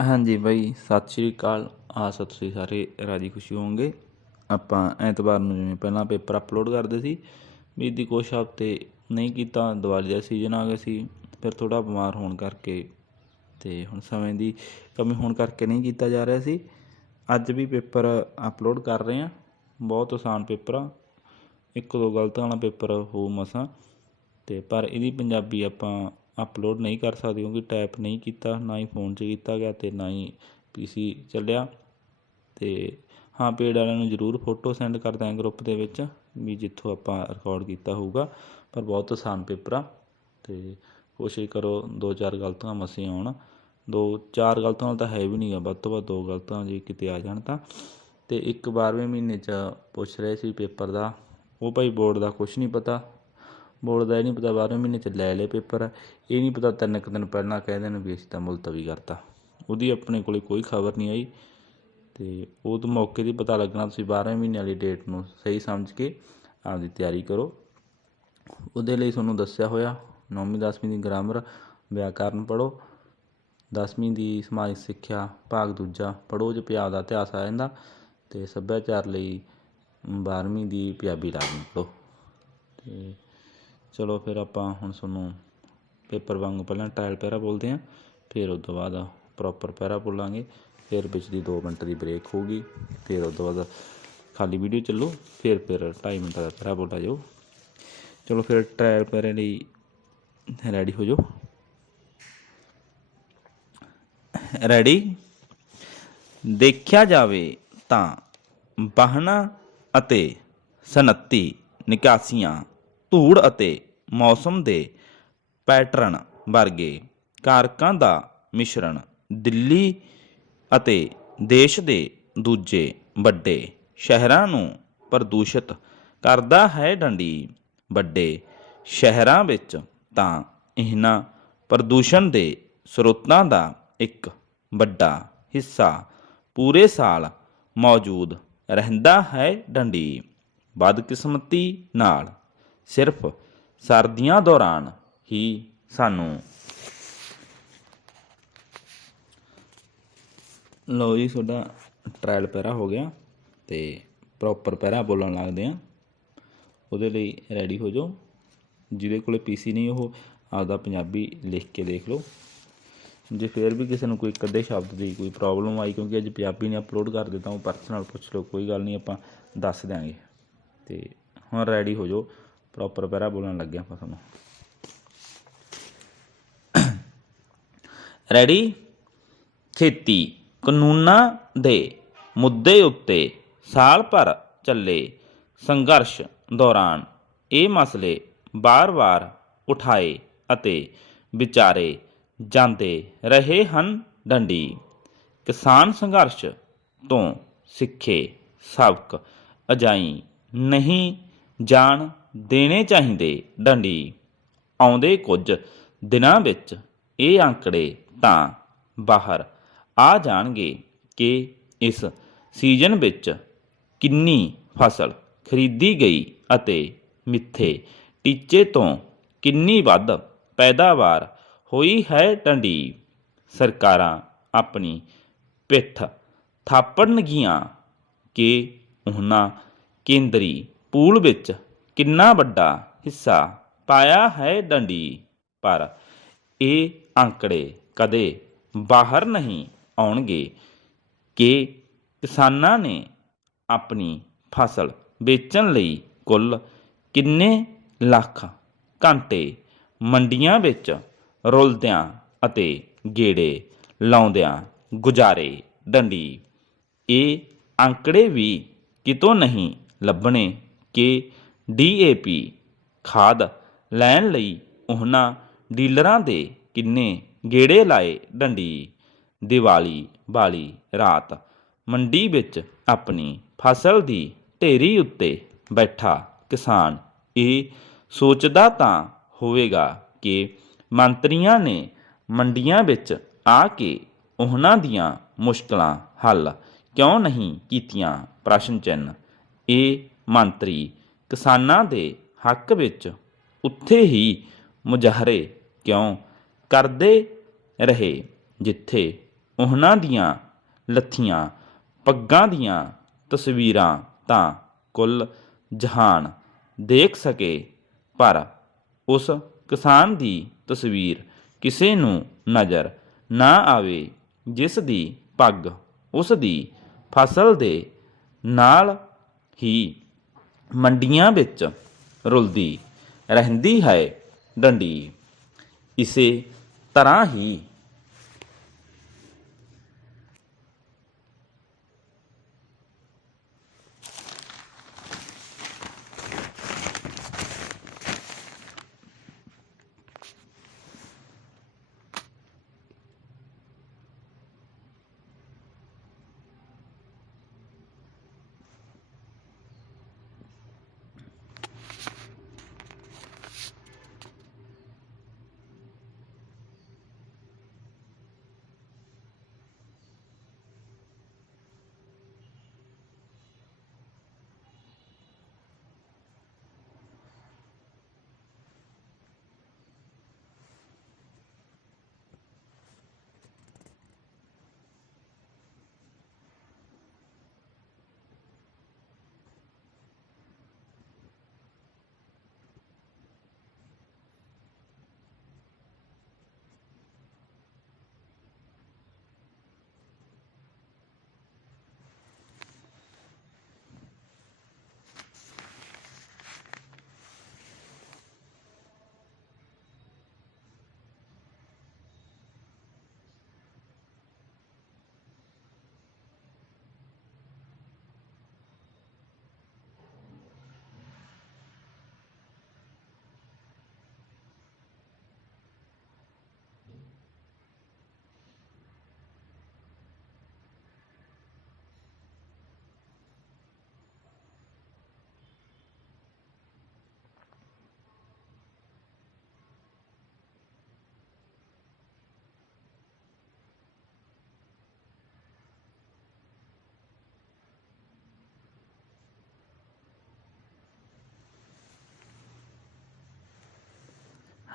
ਹਾਂਜੀ ਬਾਈ, ਸਤਿ ਸ਼੍ਰੀ ਅਕਾਲ। ਆਸ ਆ ਤੁਸੀਂ ਸਾਰੇ ਰਾਜੀ ਖੁਸ਼ੀ ਹੋਵੋਗੇ। ਆਪਾਂ ਐਤਵਾਰ ਨੂੰ ਜਿਵੇਂ ਪਹਿਲਾਂ ਪੇਪਰ ਅਪਲੋਡ ਕਰਦੇ ਸੀ, ਵੀ ਦੀ ਕੁਛ ਹਫ਼ਤੇ ਨਹੀਂ ਕੀਤਾ, ਦੀਵਾਲੀ ਦਾ ਸੀਜ਼ਨ ਆ ਗਿਆ ਸੀ, ਫਿਰ ਥੋੜਾ ਬਿਮਾਰ ਹੋਣ ਕਰਕੇ ਤੇ ਹੁਣ ਸਮੇਂ ਦੀ ਕਮੀ ਹੋਣ ਕਰਕੇ ਨਹੀਂ ਕੀਤਾ ਜਾ ਰਿਹਾ ਸੀ। ਅੱਜ ਵੀ ਪੇਪਰ ਅਪਲੋਡ ਕਰ ਰਹੇ ਆ ਬਹੁਤ ਆਸਾਨ ਪੇਪਰ ਆ। ਇੱਕ ਦੋ ਗਲਤਾਂ ਵਾਲਾ ਪੇਪਰ ਹੋ ਮਸਾਂ। ਤੇ ਪਰ ਇਹਦੀ ਪੰਜਾਬੀ ਆਪਾਂ ਅਪਲੋਡ ਨਹੀਂ ਕਰ ਸਕਦੇ ਕਿਉਂਕਿ ਟਾਈਪ ਨਹੀਂ ਕੀਤਾ, ਨਾ ਹੀ ਫੋਨ 'ਚ ਕੀਤਾ ਗਿਆ ਤੇ ਨਾ ਹੀ ਪੀਸੀ ਚੱਲਿਆ। ਤੇ ਹਾਂ ਪੇਡ ਵਾਲਿਆਂ ਨੂੰ ਜ਼ਰੂਰ ਫੋਟੋ ਸੈਂਡ ਕਰ ਦਾਂ ਗਰੁੱਪ ਦੇ ਵਿੱਚ ਵੀ ਜਿੱਥੋਂ ਆਪਾਂ ਰਿਕਾਰਡ ਕੀਤਾ ਹੋਊਗਾ, ਪਰ ਬਹੁਤ ਆਸਾਨ ਪੇਪਰ ਆ। ਤੇ ਕੋਸ਼ਿਸ਼ ਕਰੋ, ਦੋ ਚਾਰ ਗਲਤੀਆਂ ਮਸੇ ਆਉਣ। ਦੋ, ਚਾਰ ਗਲਤੀਆਂ ਨਾਲ ਤਾਂ ਹੈ ਵੀ ਨਹੀਂਗਾ ਵੱਧ ਤੋਂ ਵੱਧ ਦੋ ਗਲਤੀਆਂ ਜੇ ਕਿਤੇ ਆ ਜਾਣ ਤਾਂ। ਤੇ ਇੱਕ 12ਵੇਂ ਮਹੀਨੇ 'ਚ ਪੁੱਛ ਰਹੇ ਸੀ ਪੇਪਰ ਦਾ, ਉਹ ਭਾਈ ਬੋਰਡ ਦਾ ਕੁਝ ਨਹੀਂ ਪਤਾ। ਬੋਰਡ ਦਾ ਇਹ ਨਹੀਂ ਪਤਾ 12ਵੇਂ ਮਹੀਨੇ 'ਚ ਲੈ ਲਏ ਪੇਪਰ, ਇਹ ਨਹੀਂ ਪਤਾ ਤਿੰਨ ਕੁ ਦਿਨ ਪਹਿਲਾਂ ਕਹਿ ਦੇਣ ਵੀ ਅਸੀਂ ਤਾਂ ਮੁਲਤਵੀ ਕਰਤਾ। ਉਹਦੀ ਆਪਣੇ ਕੋਲੇ ਕੋਈ ਖਬਰ ਨਹੀਂ ਆਈ ਤੇ ਉਹ ਤੋਂ ਮੌਕੇ ਦੀ ਪਤਾ ਲੱਗਣਾ, ਤੁਸੀਂ 12ਵੇਂ ਮਹੀਨੇ ਵਾਲੀ ਡੇਟ ਨੂੰ ਸਹੀ ਸਮਝ ਕੇ ਆਪਦੀ ਤਿਆਰੀ ਕਰੋ। ਉਹਦੇ ਲਈ ਤੁਹਾਨੂੰ ਦੱਸਿਆ ਹੋਇਆ 9ਵੀਂ 10ਵੀਂ ਦੀ ਗ੍ਰਾਮਰ ਵਿਆਕਰਨ ਪੜੋ 10ਵੀਂ ਦੀ ਸਮਾਜਿਕ ਸਿੱਖਿਆ ਭਾਗ ਦੂਜਾ ਪੜੋ ਜੋ ਪੰਜਾਬ ਦਾ ਇਤਿਹਾਸ ਆ ਜਾਂਦਾ ਤੇ ਸੱਭਿਆਚਾਰ ਲਈ 12ਵੀਂ ਦੀ ਪੰਜਾਬੀ ਲਾਜ਼ਮੀ ਪੜੋ ਤੇ ਚਲੋ ਫਿਰ ਆਪਾਂ ਹੁਣ ਤੁਹਾਨੂੰ ਪੇਪਰ ਵਾਂਗੂ ਪਹਿਲਾਂ ਟ੍ਰਾਇਲ ਪੈਰਾ ਬੋਲਦੇ ਆਂ ਫਿਰ ਉਸ ਤੋਂ ਬਾਅਦ ਪ੍ਰੋਪਰ ਪੈਰਾ ਬੋਲਾਂਗੇ, ਫਿਰ ਵਿੱਚ ਦੀ 2 ਮਿੰਟ ਦੀ ਬ੍ਰੇਕ ਹੋਊਗੀ, ਫਿਰ ਉਸ ਤੋਂ ਬਾਅਦ ਖਾਲੀ ਵੀਡੀਓ ਚੱਲੋ, ਫਿਰ ਫਿਰ 2.5 ਮਿੰਟ ਦਾ ਪੈਰਾ ਬੋਲਾ ਜਾਓ। ਚਲੋ ਫਿਰ ਟ੍ਰਾਇਲ ਪੈਰੇ ਲਈ ਰੈਡੀ ਹੋ ਜਾਓ। ਰੈਡੀ ਦੇਖਿਆ ਜਾਵੇ ਤਾਂ ਵਾਹਨਾਂ ਅਤੇ ਸਨੱਤੀ ਨਿਕਾਸੀਆਂ ਧੂੜ ਅਤੇ ਮੌਸਮ ਦੇ ਪੈਟਰਨ ਵਰਗੇ ਕਾਰਕਾਂ ਦਾ ਮਿਸ਼ਰਣ ਦਿੱਲੀ ਅਤੇ ਦੇਸ਼ ਦੇ ਦੂਜੇ ਵੱਡੇ ਸ਼ਹਿਰਾਂ ਨੂੰ ਪ੍ਰਦੂਸ਼ਿਤ ਕਰਦਾ ਹੈ ਡੰਡੀ। ਵੱਡੇ ਸ਼ਹਿਰਾਂ ਵਿੱਚ ਤਾਂ ਇਹਨਾਂ ਪ੍ਰਦੂਸ਼ਣ ਦੇ ਸਰੋਤਾਂ ਦਾ ਇੱਕ ਵੱਡਾ ਹਿੱਸਾ ਪੂਰੇ ਸਾਲ ਮੌਜੂਦ ਰਹਿੰਦਾ ਹੈ ਡੰਡੀ। ਬਦਕਿਸਮਤੀ ਨਾਲ ਸਿਰਫ ਸਰਦੀਆਂ ਦੌਰਾਨ ਹੀ ਸਾਨੂੰ ਲਓ ਜੀ, ਤੁਹਾਡਾ ਟ੍ਰਾਇਲ ਪੈਰਾ ਹੋ ਗਿਆ ਤੇ ਪ੍ਰੋਪਰ ਪੈਰਾ ਬੋਲਣ ਲੱਗਦੇ ਆ ਉਹਦੇ ਲਈ ਰੈਡੀ ਹੋ ਜਾਓ। ਜਿਹਦੇ ਕੋਲੇ ਪੀਸੀ ਨਹੀਂ, ਉਹ ਆਪਦਾ ਪੰਜਾਬੀ ਲਿਖ ਕੇ ਦੇਖ ਲਓ। ਜੇ ਫੇਰ ਵੀ ਕਿਸੇ ਨੂੰ ਕੋਈ ਇੱਕ ਅੱਧੇ ਸ਼ਬਦ ਦੀ ਕੋਈ ਪ੍ਰੋਬਲਮ ਆਈ, ਕਿਉਂਕਿ ਅੱਜ ਪੰਜਾਬੀ ਨੇ ਅਪਲੋਡ ਕਰ ਦਿੱਤਾ ਉਹ ਪਰਸਨਲ ਪੁੱਛ ਲਓ, ਕੋਈ ਗੱਲ ਨਹੀਂ, ਆਪਾਂ ਦੱਸ ਦਿਆਂਗੇ। ਤੇ ਹੁਣ ਰੈਡੀ ਹੋ ਜਾਓ। ਪ੍ਰੋਪਰ ਪੈਰਾ ਬੋਲਣ ਲੱਗਿਆ ਆਪਾਂ ਤੁਹਾਨੂੰ ਰੈਡੀ ਖੇਤੀ ਕਾਨੂੰਨਾਂ ਦੇ ਮੁੱਦੇ ਉੱਤੇ ਸਾਲ ਭਰ ਚੱਲੇ ਸੰਘਰਸ਼ ਦੌਰਾਨ ਇਹ ਮਸਲੇ ਵਾਰ-ਵਾਰ ਉਠਾਏ ਅਤੇ ਵਿਚਾਰੇ ਜਾਂਦੇ ਰਹੇ ਹਨ ਡੰਡੀ ਕਿਸਾਨ ਸੰਘਰਸ਼ ਤੋਂ ਸਿੱਖੇ ਸਬਕ ਅਜਾਈ ਨਹੀਂ ਜਾਣ ਦੇਣੇ ਚਾਹੀਦੇ ਡੰਡੀ। ਆਉਂਦੇ ਕੁਝ ਦਿਨਾਂ ਵਿੱਚ ਇਹ ਅੰਕੜੇ ਤਾਂ ਬਾਹਰ ਆ ਜਾਣਗੇ ਕਿ ਇਸ ਸੀਜ਼ਨ ਵਿੱਚ ਕਿੰਨੀ ਫਸਲ ਖਰੀਦੀ ਗਈ ਅਤੇ ਮਿੱਥੇ ਟੀਚੇ ਤੋਂ ਕਿੰਨੀ ਵੱਧ ਪੈਦਾਵਾਰ ਹੋਈ ਹੈ ਟੰਡੀ ਸਰਕਾਰਾਂ ਆਪਣੀ ਪਿੱਠ ਥਾਪੜਨਗੀਆਂ ਕਿ ਉਹਨਾਂ ਕੇਂਦਰੀ ਪੂਲ ਵਿੱਚ ਕਿੰਨਾ ਵੱਡਾ ਹਿੱਸਾ ਪਾਇਆ ਹੈ ਡੰਡੀ? ਪਰ ਇਹ ਅੰਕੜੇ ਕਦੇ ਬਾਹਰ ਨਹੀਂ ਆਉਣਗੇ ਕਿ ਕਿਸਾਨਾਂ ਨੇ ਆਪਣੀ ਫਸਲ ਵੇਚਣ ਲਈ ਕੁੱਲ ਕਿੰਨੇ ਲੱਖ ਘੰਟੇ ਮੰਡੀਆਂ ਵਿੱਚ ਰੁਲਦਿਆਂ ਅਤੇ ਗੇੜੇ ਲਾਉਂਦਿਆਂ ਗੁਜ਼ਾਰੇ ਡੰਡੀ? ਇਹ ਅੰਕੜੇ ਵੀ ਕਿਤੋਂ ਨਹੀਂ ਲੱਭਣੇ ਕਿ ਡੀਏਪੀ ਖਾਦ ਲੈਣ ਲਈ ਉਹਨਾਂ ਡੀਲਰਾਂ ਦੇ ਕਿੰਨੇ ਗੇੜੇ ਲਾਏ ਡੰਡੀ। ਦੀਵਾਲੀ ਵਾਲੀ ਰਾਤ ਮੰਡੀ ਵਿੱਚ ਆਪਣੀ ਫਸਲ ਦੀ ਢੇਰੀ ਉੱਤੇ ਬੈਠਾ ਕਿਸਾਨ ਇਹ ਸੋਚਦਾ ਤਾਂ ਹੋਵੇਗਾ ਕਿ ਮੰਤਰੀਆਂ ਨੇ ਮੰਡੀਆਂ ਵਿੱਚ ਆ ਕੇ ਉਹਨਾਂ ਦੀਆਂ ਮੁਸ਼ਕਲਾਂ ਹੱਲ ਕਿਉਂ ਨਹੀਂ ਕੀਤੀਆਂ? ਪ੍ਰਸ਼ਨ ਚਿੰਨ ਇਹ ਮੰਤਰੀ ਕਿਸਾਨਾਂ ਦੇ ਹੱਕ ਵਿੱਚ ਉੱਥੇ ਹੀ ਮੁਜ਼ਾਹਰੇ ਕਿਉਂ ਕਰਦੇ ਰਹੇ, ਜਿੱਥੇ ਉਹਨਾਂ ਦੀਆਂ ਲੱਥੀਆਂ ਪੱਗਾਂ ਦੀਆਂ ਤਸਵੀਰਾਂ ਤਾਂ ਕੁੱਲ ਜਹਾਨ ਦੇਖ ਸਕੇ, ਪਰ ਉਸ ਕਿਸਾਨ ਦੀ ਤਸਵੀਰ ਕਿਸੇ ਨੂੰ ਨਜ਼ਰ ਨਾ ਆਵੇ, ਜਿਸ ਦੀ ਪੱਗ ਉਸ ਦੀ ਫਸਲ ਦੇ ਨਾਲ ਹੀ ਮੰਡੀਆਂ ਵਿੱਚ ਰੁਲਦੀ ਰਹਿੰਦੀ ਹੈ ਡੰਡੀ। ਇਸੇ ਤਰ੍ਹਾਂ ਹੀ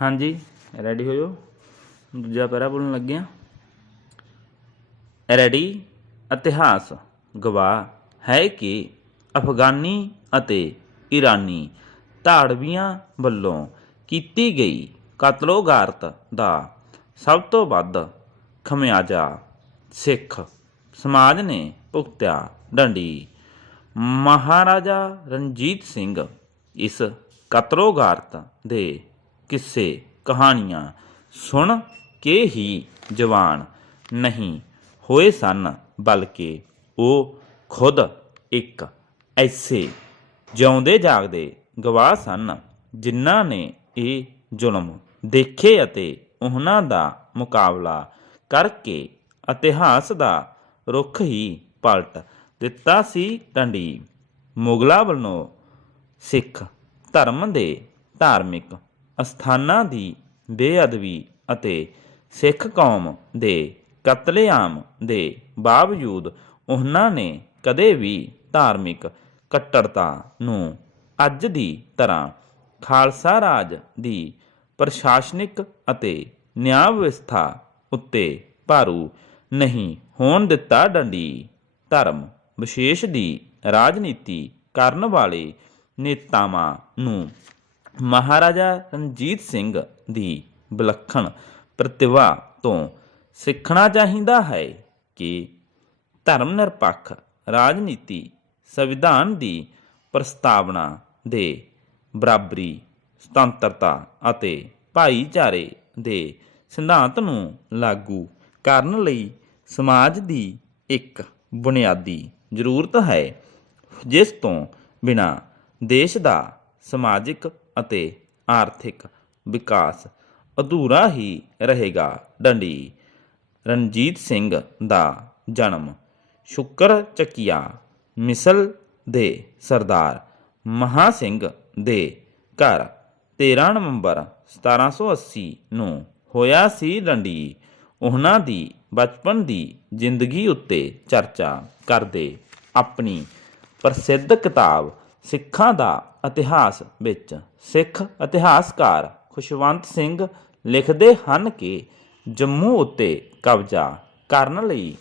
ਹਾਂਜੀ ਰੈਡੀ ਹੋ ਜਾਓ ਦੂਜਾ ਪੈਰਾ ਬੋਲਣ ਲੱਗੇ ਆ ਰੈਡੀ ਇਤਿਹਾਸ, ਗਵਾਹ, ਹੈ ਕਿ ਅਫਗਾਨੀ ਅਤੇ ਈਰਾਨੀ ਧਾੜਵੀਆਂ ਵੱਲੋਂ ਕੀਤੀ ਗਈ ਕਤਲੋਗਾਰਤ ਦਾ ਸਭ ਤੋਂ ਵੱਧ ਖਮਿਆਜਾ ਸਿੱਖ ਸਮਾਜ ਨੇ ਭੁਗਤਿਆ ਡੰਡੀ। ਮਹਾਰਾਜਾ ਰਣਜੀਤ ਸਿੰਘ ਇਸ ਕਤਲੋਗਾਰਤ ਦੇ ਕਿੱਸੇ ਕਹਾਣੀਆਂ ਸੁਣ ਕੇ ਹੀ ਜਵਾਨ ਨਹੀਂ ਹੋਏ ਸਨ, ਬਲਕਿ ਉਹ ਖੁਦ ਇੱਕ ਐਸੇ ਜਿਉਂਦੇ ਜਾਗਦੇ ਗਵਾਹ ਸਨ, ਜਿਨ੍ਹਾਂ ਨੇ ਇਹ ਜ਼ੁਲਮ ਦੇਖੇ ਅਤੇ ਉਹਨਾਂ ਦਾ ਮੁਕਾਬਲਾ ਕਰਕੇ ਇਤਿਹਾਸ ਦਾ ਰੁਖ ਹੀ ਪਲਟ ਦਿੱਤਾ ਸੀ। ਟੰਡੀ ਮੁਗਲਾਂ ਵੱਲੋਂ ਸਿੱਖ ਧਰਮ ਦੇ ਧਾਰਮਿਕ ਅਸਥਾਨਾਂ ਦੀ ਬੇਅਦਬੀ ਅਤੇ ਸਿੱਖ ਕੌਮ ਦੇ ਕਤਲੇਆਮ ਦੇ ਬਾਵਜੂਦ ਉਹਨਾਂ ਨੇ ਕਦੇ ਵੀ ਧਾਰਮਿਕ ਕੱਟੜਤਾ ਨੂੰ ਅੱਜ ਦੀ ਤਰ੍ਹਾਂ ਖਾਲਸਾ ਰਾਜ ਦੀ ਪ੍ਰਸ਼ਾਸਨਿਕ ਅਤੇ ਨਿਆਂ ਵਿਵਸਥਾ ਉੱਤੇ ਭਾਰੂ ਨਹੀਂ ਹੋਣ ਦਿੱਤਾ ਡੰਡੀ। ਧਰਮ ਵਿਸ਼ੇਸ਼ ਦੀ ਰਾਜਨੀਤੀ ਕਰਨ ਵਾਲੇ ਨੇਤਾਵਾਂ ਨੂੰ ਮਹਾਰਾਜਾ ਰਣਜੀਤ ਸਿੰਘ ਦੀ ਵਿਲੱਖਣ ਪ੍ਰਤਿਭਾ ਤੋਂ ਸਿੱਖਣਾ ਚਾਹੀਦਾ ਹੈ ਕਿ ਧਰਮ ਨਿਰਪੱਖ ਰਾਜਨੀਤੀ ਸੰਵਿਧਾਨ ਦੀ ਪ੍ਰਸਤਾਵਨਾ ਦੇ ਬਰਾਬਰੀ, ਸੁਤੰਤਰਤਾ ਅਤੇ ਭਾਈਚਾਰੇ ਦੇ ਸਿਧਾਂਤ ਨੂੰ ਲਾਗੂ ਕਰਨ ਲਈ ਸਮਾਜ ਦੀ ਇੱਕ ਬੁਨਿਆਦੀ ਜ਼ਰੂਰਤ ਹੈ, ਜਿਸ ਤੋਂ ਬਿਨਾ ਦੇਸ਼ ਦਾ ਸਮਾਜਿਕ ਅਤੇ ਆਰਥਿਕ ਵਿਕਾਸ ਅਧੂਰਾ ਹੀ ਰਹੇਗਾ। ਡੰਡੀ। ਰਣਜੀਤ ਸਿੰਘ ਦਾ ਜਨਮ। ਸ਼ੁਕਰ ਚੱਕੀਆ। ਮਿਸਲ ਦੇ ਸਰਦਾਰ ਮਹਾ ਸਿੰਘ ਦੇ ਘਰ। 13 ਨਵੰਬਰ 1780 ਨੂੰ ਹੋਇਆ ਸੀ ਡੰਡੀ। ਉਹਨਾਂ ਦੀ ਬਚਪਨ ਦੀ ਜ਼ਿੰਦਗੀ ਉੱਤੇ ਚਰਚਾ ਕਰਦੇ। ਆਪਣੀ ਪ੍ਰਸਿੱਧ ਕਿਤਾਬ ਸਿੱਖਾਂ ਦਾ ਇਤਿਹਾਸ ਵਿੱਚ ਸਿੱਖ ਇਤਿਹਾਸਕਾਰ ਖੁਸ਼ਵੰਤ ਸਿੰਘ ਲਿਖਦੇ ਹਨ ਕਿ ਜੰਮੂ ਉੱਤੇ ਕਬਜ਼ਾ ਕਰਨ ਲਈ